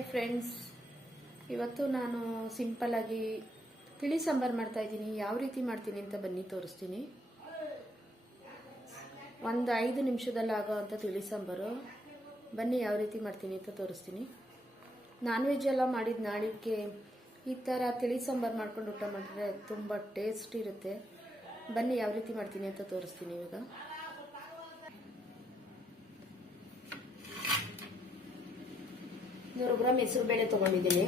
Hi friends ಇವತ್ತು ನಾನು ಸಿಂಪಲ್ಲಾಗಿ ತಿಳಿ ಸಾಂಬಾರು ಮಾಡ್ತಾ ಇದ್ದೀನಿ. ಯಾವ ರೀತಿ ಮಾಡ್ತೀನಿ ಅಂತ ಬನ್ನಿ, ತೋರಿಸ್ತೀನಿ. ಒಂದು ಐದು ನಿಮಿಷದಲ್ಲಿ ಆಗೋವಂಥ ತಿಳಿ ಸಾಂಬಾರು. ಬನ್ನಿ, ಯಾವ ರೀತಿ ಮಾಡ್ತೀನಿ ಅಂತ ತೋರಿಸ್ತೀನಿ. ನಾನ್ ವೆಜ್ ಎಲ್ಲ ಮಾಡಿದ ನಾಳಿಗೆ ಈ ಥರ ತಿಳಿ ಸಾಂಬಾರು ಮಾಡ್ಕೊಂಡು ಊಟ ಮಾಡಿದ್ರೆ ತುಂಬ ಟೇಸ್ಟ್ ಇರುತ್ತೆ. ಬನ್ನಿ, ಯಾವ ರೀತಿ ಮಾಡ್ತೀನಿ ಅಂತ ತೋರಿಸ್ತೀನಿ ಇವಾಗ. ನೂರು ಗ್ರಾಮ್ ಹೆಸರು ಬೇಳೆ ತೊಗೊಂಡಿದ್ದೀನಿ.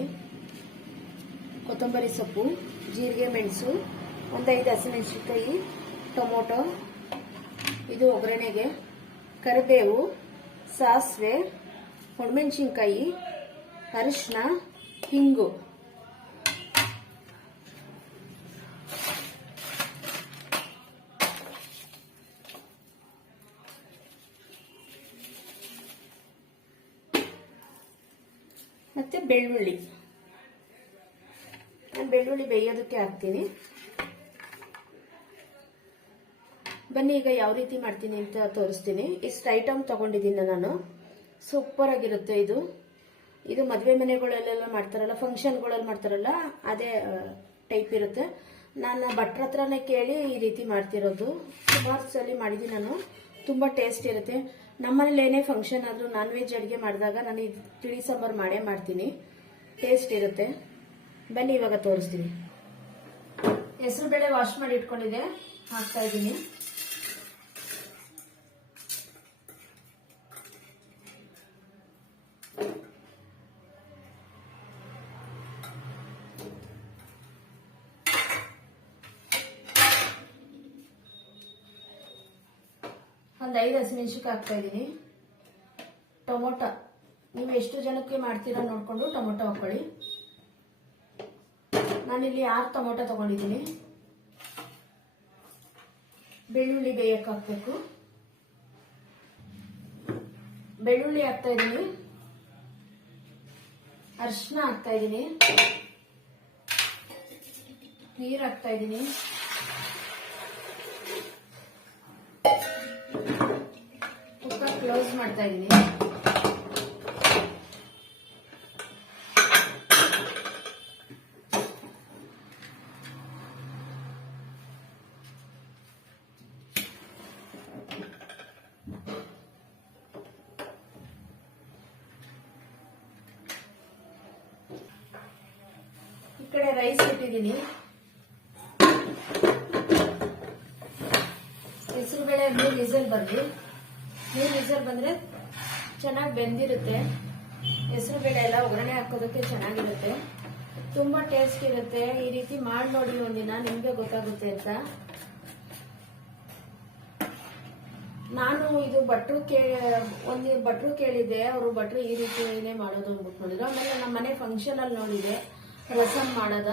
ಕೊತ್ತಂಬರಿ ಸೊಪ್ಪು, ಜೀರಿಗೆ ಮೆಣಸು ಒಂದೈದು ಹಸಿಮೆಣಸಿನ್ಕಾಯಿ, ಟೊಮೊಟೊ, ಇದು ಒಗ್ಗರಣೆಗೆ, ಕರಿಬೇವು, ಸಾಸಿವೆ ಒಣಮೆಣಸಿನ್ಕಾಯಿ ಅರಿಶಿನ ಹಿಂಗು. ಮತ್ತೆ ಬೆಳ್ಳುಳ್ಳಿ. ನಾನು ಬೆಳ್ಳುಳ್ಳಿ ಬೇಯೋದಕ್ಕೆ ಹಾಕ್ತೀನಿ. ಬನ್ನಿ, ಈಗ ಯಾವ ರೀತಿ ಮಾಡ್ತೀನಿ ಅಂತ ತೋರಿಸ್ತೀನಿ. ಇಷ್ಟು ಐಟಮ್ ತಗೊಂಡಿದ್ದೀನಿ ನಾನು. ಸೂಪರ್ ಆಗಿರುತ್ತೆ ಇದು. ಇದು ಮದುವೆ ಮನೆಗಳಲ್ಲೆಲ್ಲ ಮಾಡ್ತಾರಲ್ಲ, ಫಂಕ್ಷನ್ಗಳಲ್ಲಿ ಮಾಡ್ತಾರಲ್ಲ, ಅದೇ ಟೈಪ್ ಇರುತ್ತೆ. ನಾನು ಭಟ್ರ ಹತ್ರನೇ ಕೇಳಿ ಈ ರೀತಿ ಮಾಡ್ತಿರೋದು. ಸುಮಾರು ಸಲ ಮಾಡಿದ್ದೀನಿ ನಾನು. ತುಂಬ ಟೇಸ್ಟ್ ಇರುತ್ತೆ. ನಮ್ಮನೇಲಿ ಏನೇ ಫಂಕ್ಷನ್ ಆದರೂ ನಾನ್ ವೆಜ್ ಅಡುಗೆ ಮಾಡಿದಾಗ ನಾನು ತಿಳಿ ಸಾಂಬಾರು ಮಾಡೇ ಮಾಡ್ತೀನಿ. ಟೇಸ್ಟ್ ಇರುತ್ತೆ. ಬನ್ನಿ, ಇವಾಗ ತೋರಿಸ್ತೀನಿ. ಹೆಸರು ಬೇಳೆ ವಾಶ್ ಮಾಡಿ ಇಟ್ಕೊಂಡಿದೆ ಹಾಕ್ತಾ ಇದ್ದೀನಿ. ಒಂದು ಐದು ಹಾಕ್ತಾ ಇದ್ದೀನಿ. ಟೊಮೊಟೊ, ನೀವು ಎಷ್ಟು ಜನಕ್ಕೆ ಮಾಡ್ತೀರಾ ನೋಡಿಕೊಂಡು ಟೊಮೊಟೊ ಹಾಕ್ಕೊಳ್ಳಿ ನಾನಿಲ್ಲಿ ಆರು ಟೊಮೊಟೊ ತಗೊಂಡಿದ್ದೀನಿ. ಬೆಳ್ಳುಳ್ಳಿ ಬೇಯಕ್ಕೆ ಹಾಕ್ಬೇಕು. ಬೆಳ್ಳುಳ್ಳಿ ಹಾಕ್ತಾ ಇದ್ದೀನಿ. ಅರಿಶಿನ ಹಾಕ್ತಾ ಇದ್ದೀನಿ. ನೀರು ಹಾಕ್ತಾ ಇದ್ದೀನಿ. ಮಾಡ್ತಾ ಇದ್ದೀನಿ ಈ ಕಡೆ ರೈಸ್ ಇಟ್ಟಿದ್ದೀನಿ ಹೆಸರು ಬೇಳೆ ಮೂರು ವಿಸಲ್ ಬರಲಿ ಮೂರು ವಿಸಲ್ ಬಂದ್ರೆ ಚೆನ್ನಾಗಿ ಬೆಂದಿರುತ್ತೆ. ಹೆಸರು ಬೇಳೆ ಎಲ್ಲ ಒಗ್ಗರಣೆ ಹಾಕೋದಕ್ಕೆ ಚೆನ್ನಾಗಿರುತ್ತೆ. ತುಂಬಾ ಟೇಸ್ಟ್ ಇರುತ್ತೆ. ಈ ರೀತಿ ಮಾಡಿ ನೋಡಿ ಒಂದಿನ, ನಿಮ್ಗೆ ಗೊತ್ತಾಗುತ್ತೆ ಅಂತ. ನಾನು ಇದು ಭಟ್ರು ಕೇ, ಒಂದು ಭಟ್ರು ಕೇಳಿದ್ದೆ. ಅವರು ಭಟ್ರು ಈ ರೀತಿನೇ ಮಾಡೋದು ಅಂದ್ಬಿಟ್ಟು ನೋಡಿದ್ರು ಆಮೇಲೆ ನಮ್ಮ ಮನೆ ಫಂಕ್ಷನ್ ಅಲ್ಲಿ ನೋಡಿದೆ. ರಸಂ ಮಾಡದ.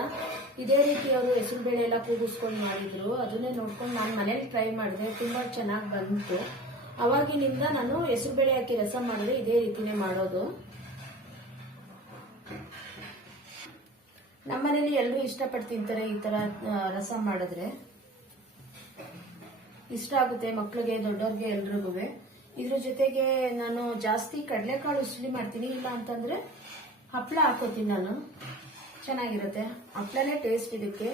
ಇದೇ ರೀತಿ ಅವರು ಹೆಸರು ಬೇಳೆ ಎಲ್ಲ ಕೂಗಿಸ್ಕೊಂಡು ಮಾಡಿದ್ರು. ಅದನ್ನೇ ನೋಡ್ಕೊಂಡು ನಾನು ಮನೇಲಿ ಟ್ರೈ ಮಾಡಿದೆ. ತುಂಬಾ ಚೆನ್ನಾಗಿ ಬಂತು. ಅವಾಗಿನಿಂದ ನಾನು ಹೆಸರು ಬೇಳೆ ಹಾಕಿ ರಸಂ ಮಾಡಿದ್ರೆ ಇದೇ ರೀತಿನೇ ಮಾಡೋದು. ನಮ್ಮ ಮನೇಲಿ ಎಲ್ಲರೂ ಇಷ್ಟಪಟ್ಟು ತಿಂತಾರೆ ಈ ತರ ರಸ ಮಾಡಿದ್ರೆ. ಇಷ್ಟ ಆಗುತ್ತೆ ಮಕ್ಳಿಗೆ, ದೊಡ್ಡವ್ರಿಗೆ ಎಲ್ರಿಗೂ. ಇದ್ರ ಜೊತೆಗೆ ನಾನು ಜಾಸ್ತಿ ಕಡಲೆಕಾಳು ಉಸ್ಲಿ ಮಾಡ್ತೀನಿ, ಇಲ್ಲ ಅಂತಂದ್ರೆ ಹಪ್ಪಳ ಹಾಕೋತೀನಿ ನಾನು. ಚೆನ್ನಾಗಿರುತ್ತೆ. ಹಪ್ಪಳನೇ ಟೇಸ್ಟ್ ಇದಕ್ಕೆ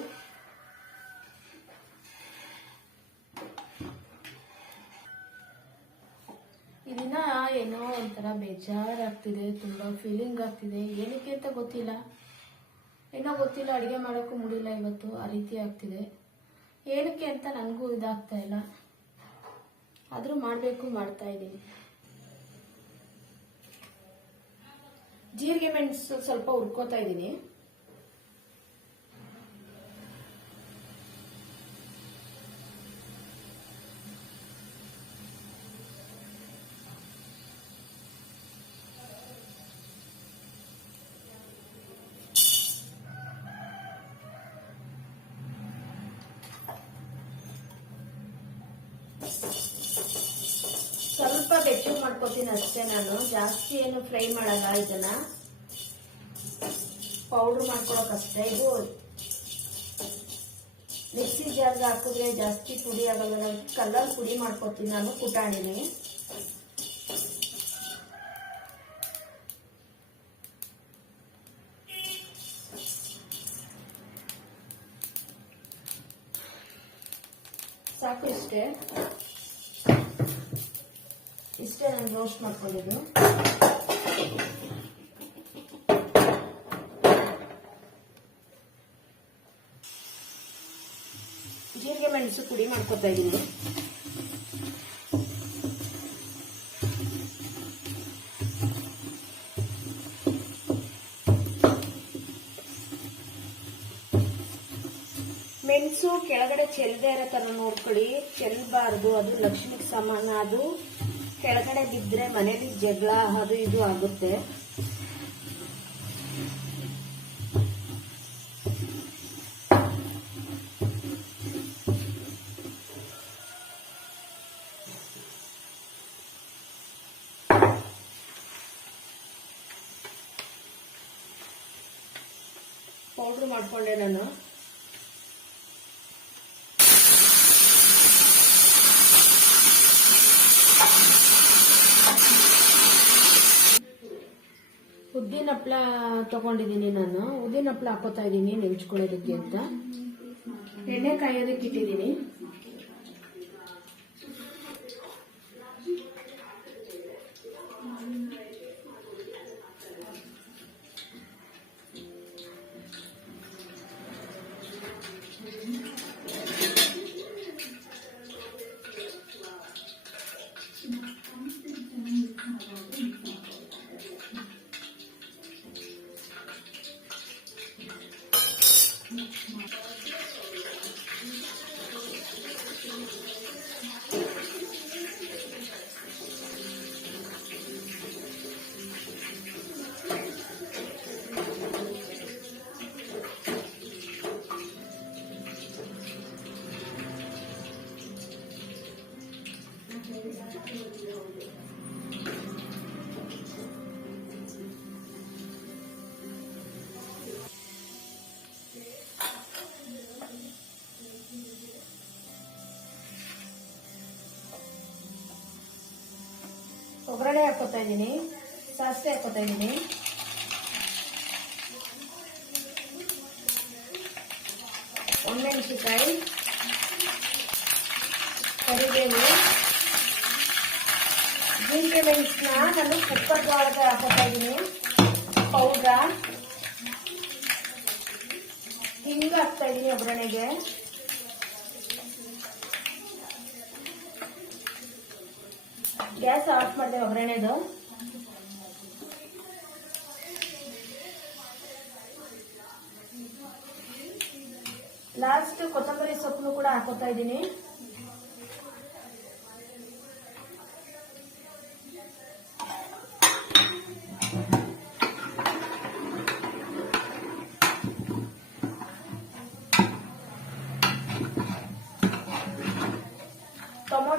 ಇದನ್ನ ಏನೋ ಒಂಥರ ಬೇಜಾರಾಗ್ತಿದೆ, ತುಂಬ ಫೀಲಿಂಗ್ ಆಗ್ತಿದೆ. ಏನಕ್ಕೆ ಅಂತ ಗೊತ್ತಿಲ್ಲ. ಏನೋ ಗೊತ್ತಿಲ್ಲ, ಅಡುಗೆ ಮಾಡೋಕ್ಕೂ ಮುಡಿಲ್ಲ ಇವತ್ತು, ಆ ರೀತಿ ಆಗ್ತಿದೆ. ಏನಕ್ಕೆ ಅಂತ ನನಗೂ ಇದಾಗ್ತಾ ಇಲ್ಲ. ಆದರೂ ಮಾಡಬೇಕು, ಮಾಡ್ತಾ ಇದ್ದೀನಿ. ಜೀರಿಗೆ ಮೆಣಸು ಸ್ವಲ್ಪ ಹುರ್ಕೋತಾ ಇದ್ದೀನಿ. ಹೆಚ್ಚು ಮಾಡ್ಕೋತೀನಿ ಅಷ್ಟೇ ನಾನು. ಜಾಸ್ತಿ ಏನು ಫ್ರೈ ಮಾಡಲ್ಲ ಇದನ್ನ. ಪೌಡ್ರ್ ಮಾಡ್ಕೊಳಕಷ್ಟೇ ಇದು ಮಿಕ್ಸಿ ಜಾರ್ಗೆ ಹಾಕಿದ್ರೆ ಜಾಸ್ತಿ ಪುಡಿ ಆಗಲ್ಲ. ನಾನು ಕಲ್ಲಲ್ಲಿ ಪುಡಿ ಮಾಡ್ಕೊತೀನಿ. ನಾನು ಕುಟಾಣಿನಿ ಸಾಕು ಇಷ್ಟೇ. ಇಷ್ಟೇ ನಾನು ರೋಸ್ಟ್ ಮಾಡ್ಕೊಂಡಿದ್ದು ಜೀರಿಗೆ ಮೆಣಸು ಪುಡಿ ಮಾಡ್ಕೊತಾ ಇದ್ದೀನಿ ಮೆಣಸು ಕೆಳಗಡೆ ಚೆಲ್ಲದೆ ಇರೋ ತರ ನೋಡ್ಕೊಳ್ಳಿ. ಚೆಲ್ಲಬಾರ್ದು ಅದು ಲಕ್ಷ್ಮಿಗೆ ಸಮಾನ. ಅದು ಕೆಳಗಡೆ ಬಿದ್ದರೆ ಮನೇಲಿ ಜಗಳ ಅದು ಇದು ಆಗುತ್ತೆ. ಪೌಡ್ರ್ ಮಾಡ್ಕೊಂಡೆ ನಾನು. ಉದ್ದಿನ ತಗೊಂಡಿದ್ದೀನಿ ನಾನು. ಉದ್ದಿನ ಹಪ್ಳ ಹಾಕೋತಾ ಇದ್ದೀನಿ ನೆಂಚ್ಕೊಳ್ಳೋದಕ್ಕೆ ಅಂತ. ಎಣ್ಣೆ ಕಾಯೋದಕ್ಕೆ ಇಟ್ಟಿದ್ದೀನಿ. ಒಗ್ಗರಣೆ ಹಾಕೋತಾ ಇದ್ದೀನಿ. ಸಾಸಿವೆ ಹಾಕೋತಾ ಇದ್ದೀನಿ. ಒಣಮೆಣಸಿಕಾಯಿ ಕರಿಬೇವು ಜೀರಿಗೆ ಮೆಣಸನ್ನ ನಾನು ಕುಕ್ಕರ್ ಒಳಗೆ ಹಾಕೋತಾ ಇದ್ದೀನಿ. ಪೌಡ್ರ ಹಿಂಗ ಹಾಕ್ತಾ ಇದ್ದೀನಿ ಒಗ್ಗರಣೆಗೆ. ಗ್ಯಾಸ್ ಆಫ್ ಮಾಡಿದೆ ಒಗ್ಗರಣೆದು ಲಾಸ್ಟ್ ಕೊತ್ತಂಬರಿ ಸೊಪ್ಪನ್ನು ಕೂಡ ಹಾಕೋತಾ ಇದ್ದೀನಿ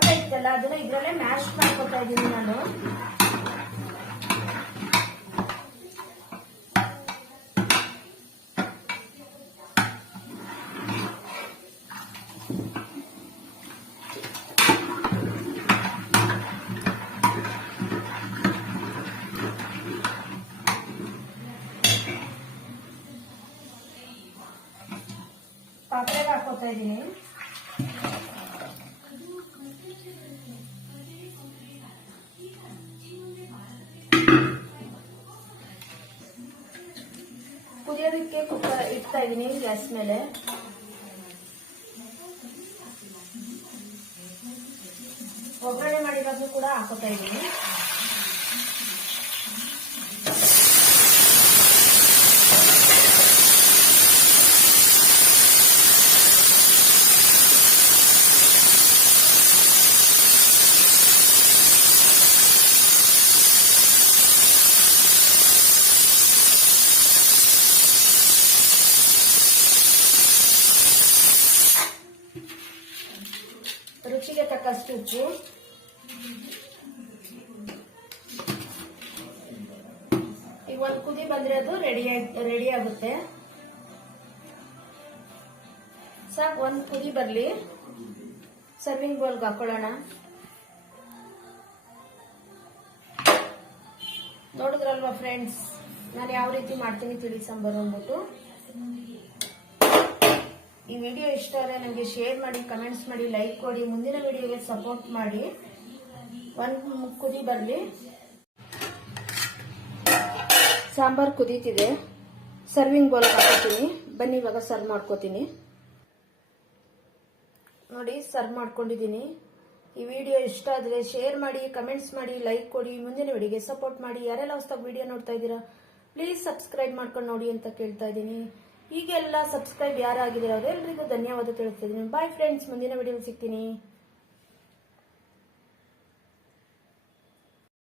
ಟೊಮೊಟೊ ಇತ್ತಲ್ಲ ಅದನ್ನ ಇದ್ರಲ್ಲೇ ಮ್ಯಾಶ್ ಮಾಡ್ಕೊತಾ ಇದ್ದೀನಿ ನಾನು. ಪಾತ್ರೆಗೆ ಹಾಕೋತಾ ಇದ್ದೀನಿ ಕುದಿಯೋದಕ್ಕೆ ಕುಕ್ಕರ್ ಇಡ್ತಾ ಇದ್ದೀನಿ ಗ್ಯಾಸ್ ಮೇಲೆ. ಒಗ್ಗರಣೆ ಮಾಡಿರೋದು ಕೂಡ ಹಾಕೋತಾ ಇದ್ದೀನಿ. ಒಂದು ಕುದಿ ಬಂದ್ರೆ ಅದು ರೆಡಿ ರೆಡಿ ಆಗುತ್ತೆ. ಸಾಕು ಒಂದು ಕುದಿ ಬರಲಿ. ಸರ್ವಿಂಗ್ ಬೌಲ್ಗೆ ಹಾಕೊಳ್ಳೋಣ. ನೋಡಿದ್ರಲ್ವಾ ಫ್ರೆಂಡ್ಸ್ ನಾನು ಯಾವ ರೀತಿ ಮಾಡ್ತೀನಿ ತಿಳಿ ಸಾಂಬಾರು ಅಂದ್ಬಿಟ್ಟು. ಈ ವಿಡಿಯೋ ಇಷ್ಟ ಆದರೆ ನನಗೆ ಶೇರ್ ಮಾಡಿ ಕಮೆಂಟ್ಸ್ ಮಾಡಿ ಲೈಕ್ ಕೊಡಿ, ಮುಂದಿನ ವಿಡಿಯೋಗೆ ಸಪೋರ್ಟ್ ಮಾಡಿ. ಒಂದು ಕುದಿ ಬರಲಿ. ಸಾಂಬಾರ್ ಕುದೀತಿದೆ. ಸರ್ವಿಂಗ್ ಬೌಲ್ ಹಾಕೋತೀನಿ ಬನ್ನಿ, ಇವಾಗ ಸರ್ವ್ ಮಾಡ್ಕೋತೀನಿ. ನೋಡಿ ಸರ್ವ್ ಮಾಡ್ಕೊಂಡಿದ್ದೀನಿ. ಈ ವಿಡಿಯೋ ಇಷ್ಟ ಆದರೆ ಶೇರ್ ಮಾಡಿ ಕಮೆಂಟ್ಸ್ ಮಾಡಿ ಲೈಕ್ ಕೊಡಿ, ಮುಂದಿನ ವಿಡಿಯೋಗೆ ಸಪೋರ್ಟ್ ಮಾಡಿ. ಯಾರೆಲ್ಲ ಹೊಸದಾಗಿ ವಿಡಿಯೋ ನೋಡ್ತಾ ಇದ್ದೀರಾ ಪ್ಲೀಸ್ ಸಬ್ಸ್ಕ್ರೈಬ್ ಮಾಡ್ಕೊಂಡು ನೋಡಿ ಅಂತ ಕೇಳ್ತಾ ಇದ್ದೀನಿ. ಈಗೆಲ್ಲ ಸಬ್ಸ್ಕ್ರೈಬ್ ಯಾರಾಗಿದ್ದೀರಾ ಅವರೆಲ್ಲರಿಗೂ ಧನ್ಯವಾದ ತಿಳಿಸ್ತಾ ಇದ್ದೀನಿ. ಬಾಯ್ ಫ್ರೆಂಡ್ಸ್ ಮುಂದಿನ ವಿಡಿಯೋ ಸಿಗ್ತೀನಿ.